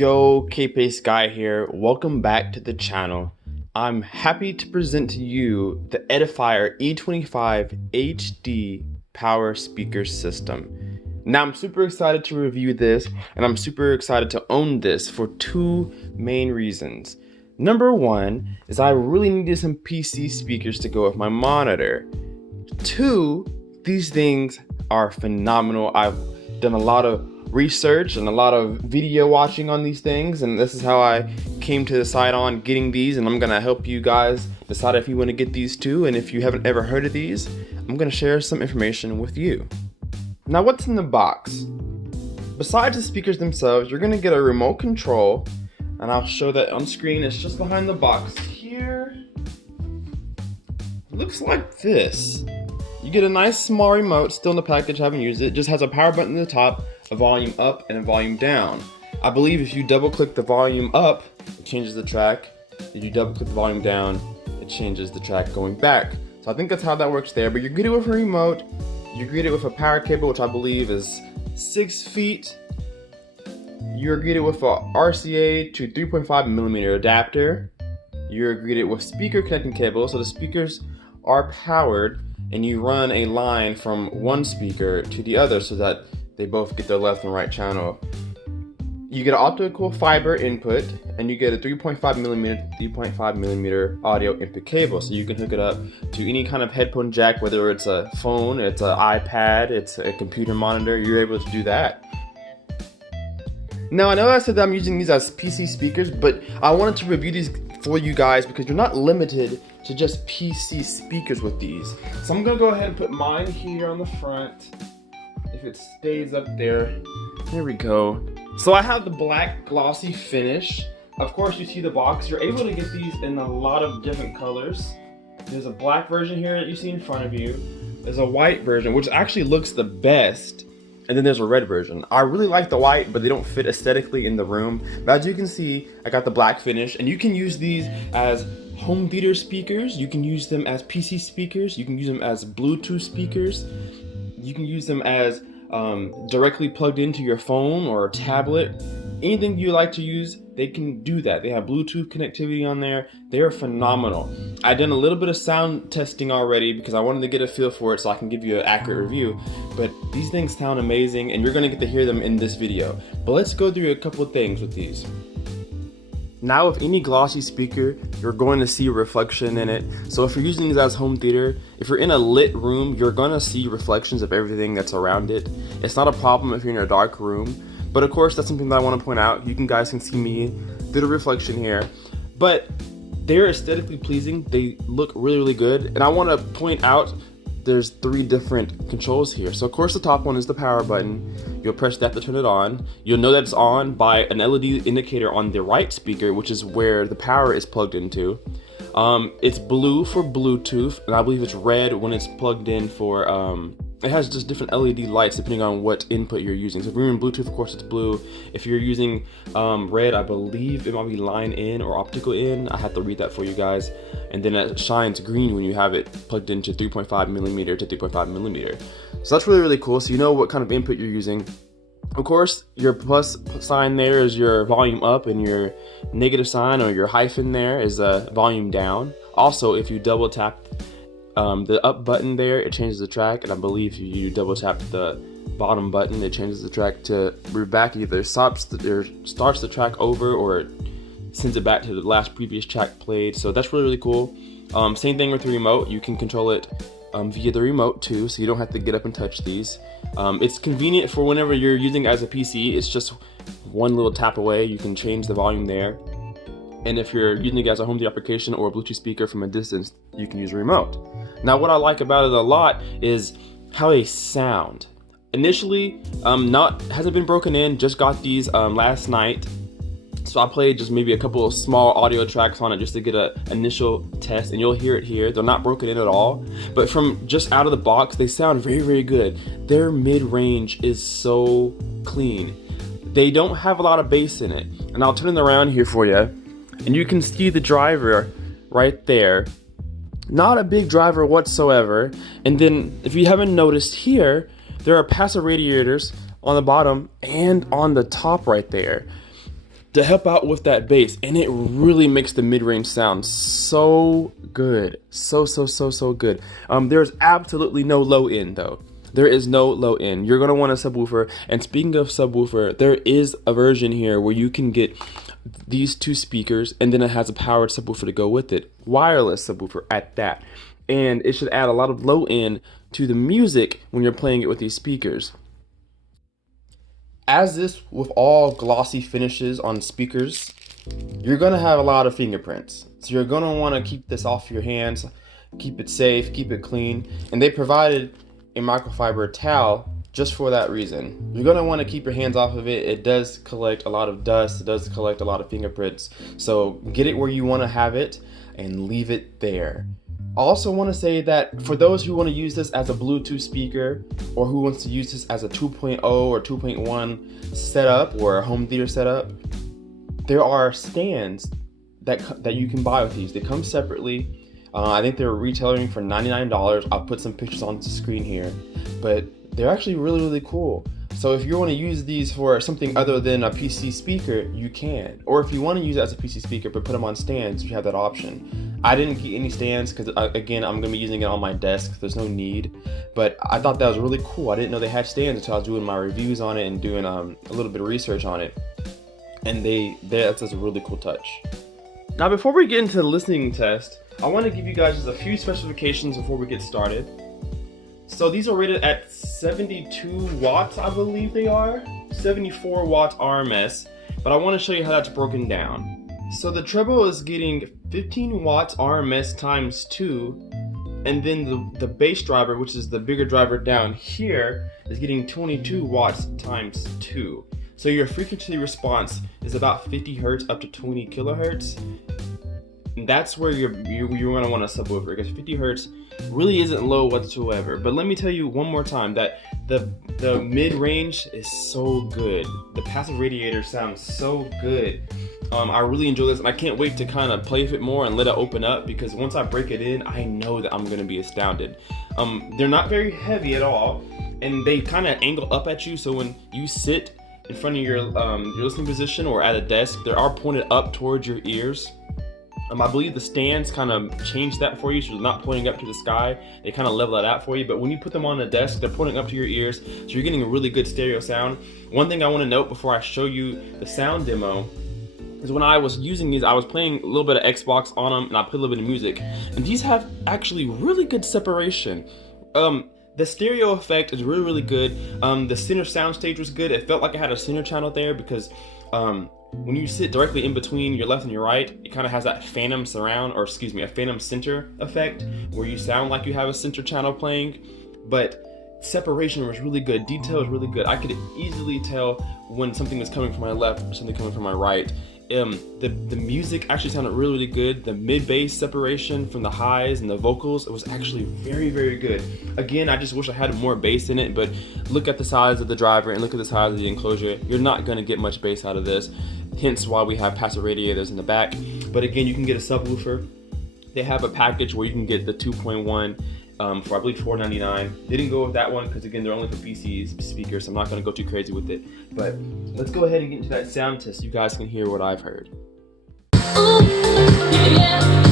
Yo, Kpaceguy here. Welcome back to the channel. I'm happy to present to you the Edifier e25hd power speaker system. Now I'm super excited to review this, and I'm super excited to own this for two main reasons. Number one is I really needed some PC speakers to go with my monitor. Two, these things are phenomenal. I've done a lot of research and a lot of video watching on these things, and this is how I came to decide on getting these, and I'm gonna help you guys decide if you want to get these too. And if you haven't ever heard of these, I'm gonna share some information with you. Now, what's in the box? Besides the speakers themselves, you're gonna get a remote control, and I'll show that on screen. It's just behind the box here. It looks like this. You get a nice small remote, still in the package, I haven't used it. It just has a power button at the top, a volume up and a volume down. I believe if you double click the volume up, it changes the track. If you double click the volume down, it changes the track going back. So I think that's how that works there, but you're greeted with a remote, you're greeted with a power cable, which I believe is 6 feet. You're greeted with a RCA to 3.5mm adapter. You're greeted with speaker connecting cable, so the speakers are powered, and you run a line from one speaker to the other so that they both get their left and right channel. You get an optical fiber input, and you get a 3.5mm audio input cable, so you can hook it up to any kind of headphone jack, whether it's a phone, it's an iPad, it's a computer monitor. You're able to do that. Now, I know I said that I'm using these as PC speakers, but I wanted to review these for you guys because you're not limited to just PC speakers with these. So I'm gonna go ahead and put mine here on the front. If it stays up there, we go. So I have the black glossy finish. Of course, you see the box. You're able to get these in a lot of different colors. There's a black version here that you see in front of you. There's a white version, which actually looks the best. And then there's a red version. I really like the white, but they don't fit aesthetically in the room. But as you can see, I got the black finish, and you can use these as home theater speakers. You can use them as PC speakers. You can use them as Bluetooth speakers. You can use them as directly plugged into your phone or tablet. Anything you like to use, they can do that. They have Bluetooth connectivity on there. They are phenomenal. I've done a little bit of sound testing already because I wanted to get a feel for it so I can give you an accurate review. But these things sound amazing, and you're gonna get to hear them in this video. But let's go through a couple of things with these. Now, with any glossy speaker, you're going to see reflection in it. So if you're using these as home theater, if you're in a lit room, you're gonna see reflections of everything that's around it. It's not a problem if you're in a dark room. But of course, that's something that I want to point out. You guys can see me through the reflection here. But they're aesthetically pleasing. They look really, really good. And I want to point out there's 3 different controls here. So of course, the top one is the power button. You'll press that to turn it on. You'll know that it's on by an LED indicator on the right speaker, which is where the power is plugged into. It's blue for Bluetooth, and I believe it's red when it's plugged in for it has just different LED lights depending on what input you're using. So if you're in Bluetooth, of course it's blue. If you're using red, I believe it might be line in or optical in. I have to read that for you guys. And then it shines green when you have it plugged into 3.5mm to 3.5mm. So that's really, really cool. So you know what kind of input you're using. Of course, your plus sign there is your volume up, and your negative sign or your hyphen there is a volume down. Also, if you double tap the up button there, it changes the track, and I believe if you double tap the bottom button, it changes the track to back. Either starts the track over, or it sends it back to the last previous track played. So that's really, really cool. Same thing with the remote. You can control it via the remote too, so you don't have to get up and touch these. It's convenient for whenever you're using it as a PC. It's just one little tap away. You can change the volume there. And if you're using it as a home theater application or a Bluetooth speaker from a distance, you can use a remote. Now, what I like about it a lot is how they sound. Initially, hasn't been broken in, just got these last night. So I played just maybe a couple of small audio tracks on it just to get an initial test, and you'll hear it here. They're not broken in at all, but from just out of the box, they sound very, very good. Their mid-range is so clean. They don't have a lot of bass in it, and I'll turn it around here for you. And you can see the driver right there. Not a big driver whatsoever. And then if you haven't noticed here, there are passive radiators on the bottom and on the top right there. to help out with that bass, and it really makes the mid-range sound so good, so good. There's absolutely no low end though. There is no low end. You're gonna want a subwoofer, and speaking of subwoofer, there is a version here where you can get these two speakers, and then it has a powered subwoofer to go with it, wireless subwoofer at that, and it should add a lot of low end to the music when you're playing it with these speakers. As this with all glossy finishes on speakers, you're gonna have a lot of fingerprints. So you're gonna wanna keep this off your hands, keep it safe, keep it clean. And they provided a microfiber towel just for that reason. You're gonna wanna keep your hands off of it. It does collect a lot of dust, it does collect a lot of fingerprints. So get it where you wanna have it and leave it there. I also want to say that for those who want to use this as a Bluetooth speaker, or who wants to use this as a 2.0 or 2.1 setup or a home theater setup, there are stands that you can buy with these. They come separately. I think they're retailing for $99. I'll put some pictures on the screen here, but they're actually really cool. So if you want to use these for something other than a PC speaker, you can. Or if you want to use it as a PC speaker but put them on stands, you have that option. I didn't get any stands because, again, I'm going to be using it on my desk. There's no need. But I thought that was really cool. I didn't know they had stands until I was doing my reviews on it and doing a little bit of research on it. And that's just a really cool touch. Now, before we get into the listening test, I want to give you guys just a few specifications before we get started. So these are rated at 72 watts, I believe they are. 74 watts RMS, but I want to show you how that's broken down. So the treble is getting 15 watts RMS times 2, and then the bass driver, which is the bigger driver down here, is getting 22 watts times 2. So your frequency response is about 50 hertz up to 20 kilohertz. And that's where you're going to want a subwoofer, because 50 hertz really isn't low whatsoever. But let me tell you one more time that the mid-range is so good. The passive radiator sounds so good. I really enjoy this, and I can't wait to kind of play with it more and let it open up, because once I break it in, I know that I'm going to be astounded. They're not very heavy at all, and they kind of angle up at you, so when you sit in front of your listening position or at a desk, they are pointed up towards your ears. I believe the stands kind of change that for you, so they're not pointing up to the sky. They kind of level it out for you, but when you put them on the desk, they're pointing up to your ears, so you're getting a really good stereo sound. One thing I want to note before I show you the sound demo is when I was using these, I was playing a little bit of Xbox on them, and I played a little bit of music, and these have actually really good separation. The stereo effect is really good. The center sound stage was good. It felt like I had a center channel there, because when you sit directly in between your left and your right, it kind of has that phantom surround, or excuse me, a phantom center effect, where you sound like you have a center channel playing, but separation was really good, detail was really good. I could easily tell when something was coming from my left or something coming from my right. The music actually sounded really good. The mid-bass separation from the highs and the vocals, it was actually very good. Again, I just wish I had more bass in it, but look at the size of the driver and look at the size of the enclosure. You're not going to get much bass out of this, hence why we have passive radiators in the back. But again, you can get a subwoofer. They have a package where you can get the 2.1 for, I believe, $4.99. They didn't go with that one because, again, they're only for PC speakers, so I'm not going to go too crazy with it. But let's go ahead and get into that sound test so you guys can hear what I've heard. Ooh, yeah.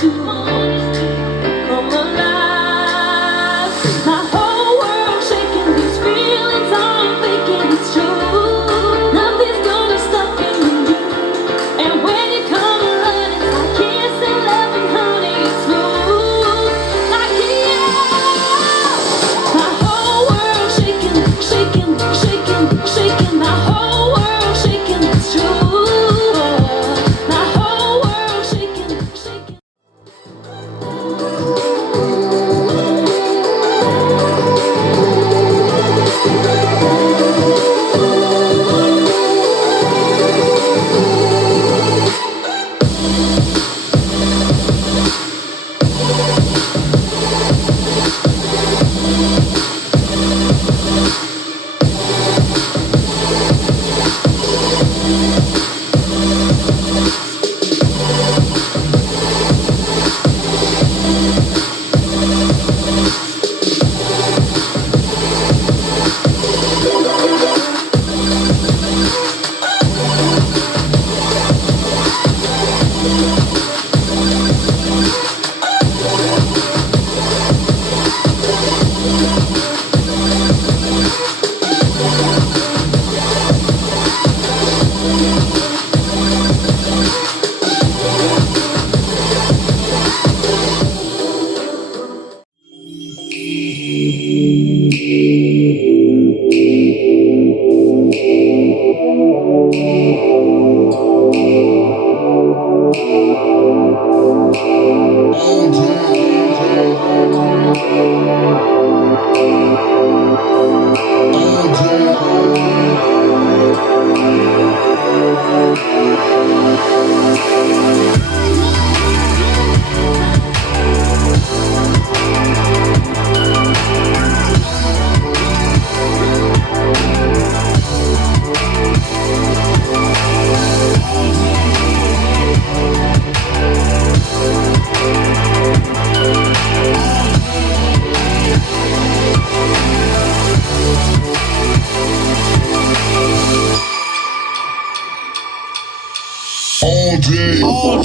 Come alive. All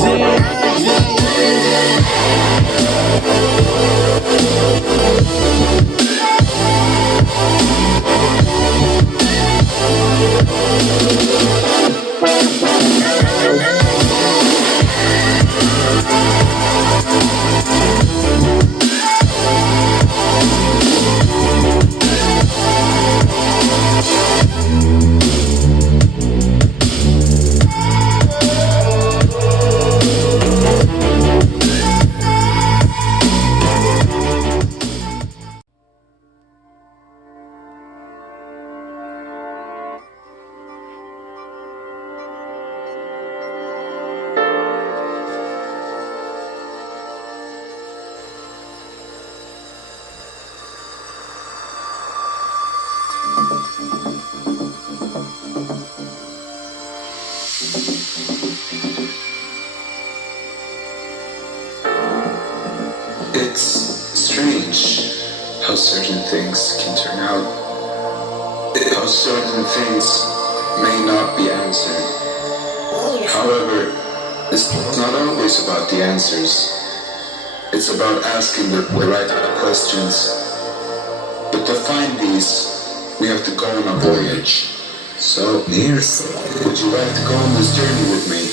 It's strange how certain things can turn out, how certain things may not be answered. However, it's not always about the answers. It's about asking the right questions. But to find these, we have to go on a voyage. So, would you like to go on this journey with me?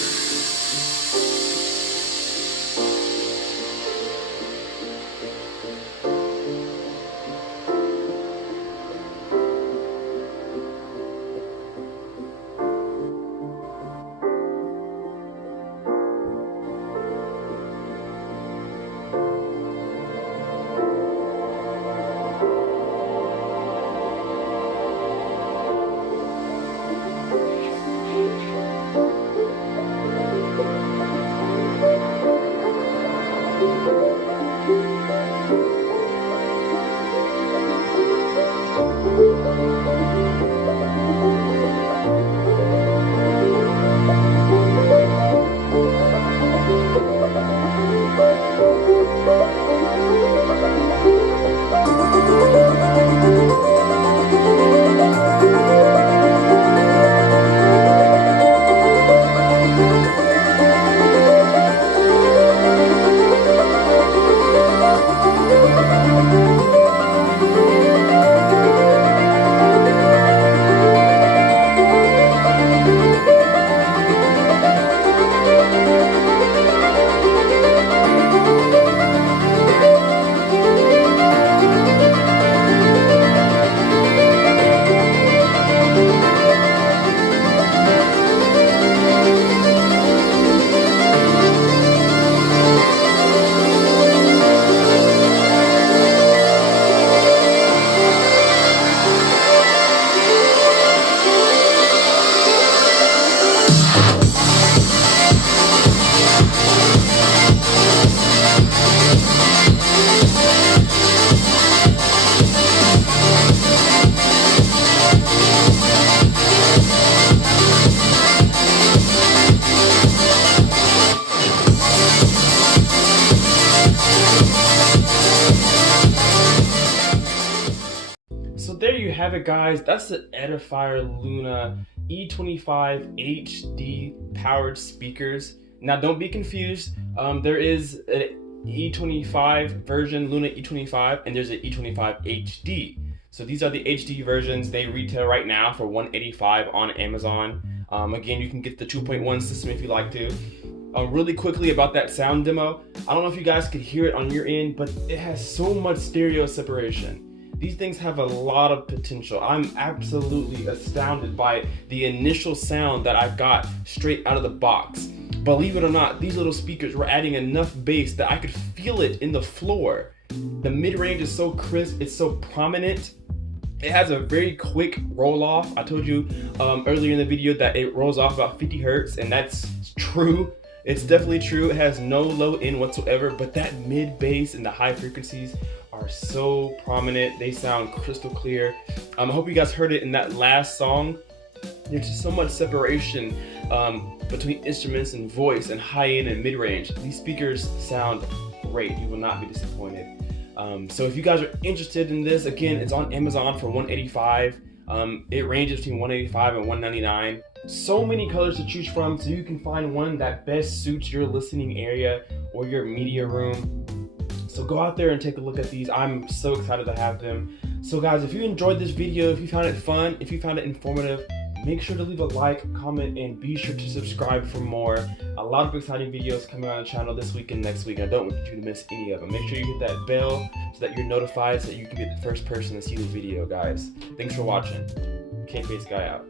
So there you have it, guys. That's the Edifier Luna E25hd powered speakers. Now don't be confused. There is an E25 version, Luna E25, and there's an E25hd. So these are the HD versions. They retail right now for $185 on Amazon. Again, you can get the 2.1 system if you like to. Really quickly about that sound demo, I don't know if you guys could hear it on your end, but it has so much stereo separation. These things have a lot of potential. I'm absolutely astounded by the initial sound that I got straight out of the box. Believe it or not, these little speakers were adding enough bass that I could feel it in the floor. The mid-range is so crisp, it's so prominent. It has a very quick roll off. I told you earlier in the video that it rolls off about 50 hertz, and that's true. It's definitely true. It has no low end whatsoever, but that mid bass and the high frequencies are so prominent. They sound crystal clear. I hope you guys heard it in that last song. There's just so much separation between instruments and voice and high end and mid range. These speakers sound great. You will not be disappointed. So if you guys are interested in this, again, it's on Amazon for $185. It ranges between $185 and $199. So many colors to choose from, so you can find one that best suits your listening area or your media room. So go out there and take a look at these. I'm so excited to have them. So guys, if you enjoyed this video, if you found it fun, if you found it informative, make sure to leave a like, comment, and be sure to subscribe for more. A lot of exciting videos coming on the channel this week and next week. I don't want you to miss any of them. Make sure you hit that bell so that you're notified so that you can be the first person to see the video, guys. Thanks for watching. Kpaceguy out.